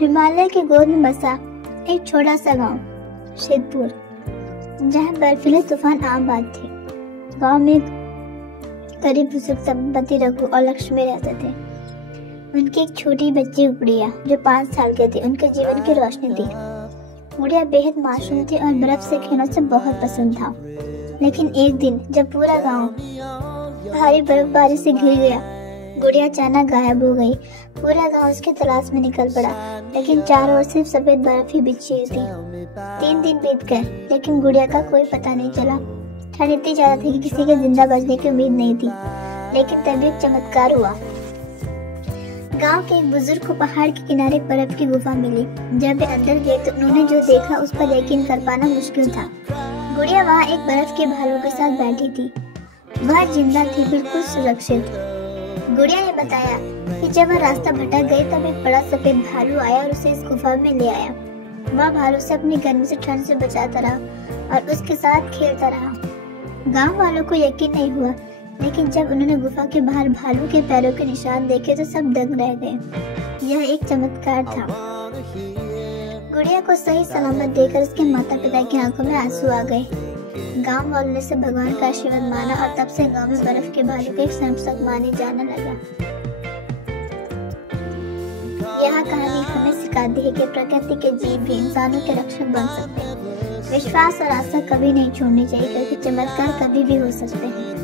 हिमालय की गोद में बसा एक छोटा सा गांव शेखपुर, जहां बर्फीले तूफान आम बात थे। गांव में गरीब बुजुर्ग दंपति रघु और लक्ष्मी रहते थे। उनकी एक छोटी बच्ची गुड़िया जो 5 साल की थी, उनके जीवन की रोशनी थी। गुड़िया बेहद मासूम थी और बर्फ से खेलना उसे बहुत पसंद था। लेकिन एक दिन जब पूरा गांव भारी बर्फबारी से घिर गया, गुड़िया अचानक गायब हो गई। पूरा गांव उसकी तलाश में निकल पड़ा, लेकिन चारों ओर सिर्फ सफेद बर्फ ही बिछी हुई थी। 3 दिन बीत गए, लेकिन गुड़िया का कोई पता नहीं चला। ठंड इतनी ज्यादा थी कि किसी के जिंदा बचने की उम्मीद नहीं थी। लेकिन तभी एक चमत्कार हुआ। गांव के एक बुजुर्ग को पहाड़ के किनारे बर्फ की गुफा मिली। जब वे अंदर गए तो उन्होंने जो देखा उस पर यकीन कर पाना मुश्किल था। गुड़िया वहाँ एक बर्फ के भालू के साथ बैठी थी। वह जिंदा थी, बिल्कुल सुरक्षित। गुड़िया ने बताया कि जब वह रास्ता भटक गई तब एक बड़ा सफेद भालू आया और उसे इस गुफा में ले आया। वह भालू से अपनी गर्मी से ठंड से बचाता रहा और उसके साथ खेलता रहा। गांव वालों को यकीन नहीं हुआ, लेकिन जब उन्होंने गुफा के बाहर भालू के पैरों के निशान देखे तो सब दंग रह गए। यह एक चमत्कार था। गुड़िया को सही सलामत देखकर उसके माता पिता की आंखों में आंसू आ गए। गांव वालों ने इसे भगवान का आशीर्वाद माना और तब से गांव में बर्फ के भालू को एक संरक्षक माने जाने लगा। यह कहानी हमें सिखाती है कि प्रकृति के जीव भी इंसानों के रक्षक बन सकते हैं। विश्वास और आशा कभी नहीं छोड़नी चाहिए, क्योंकि चमत्कार कभी भी हो सकते हैं।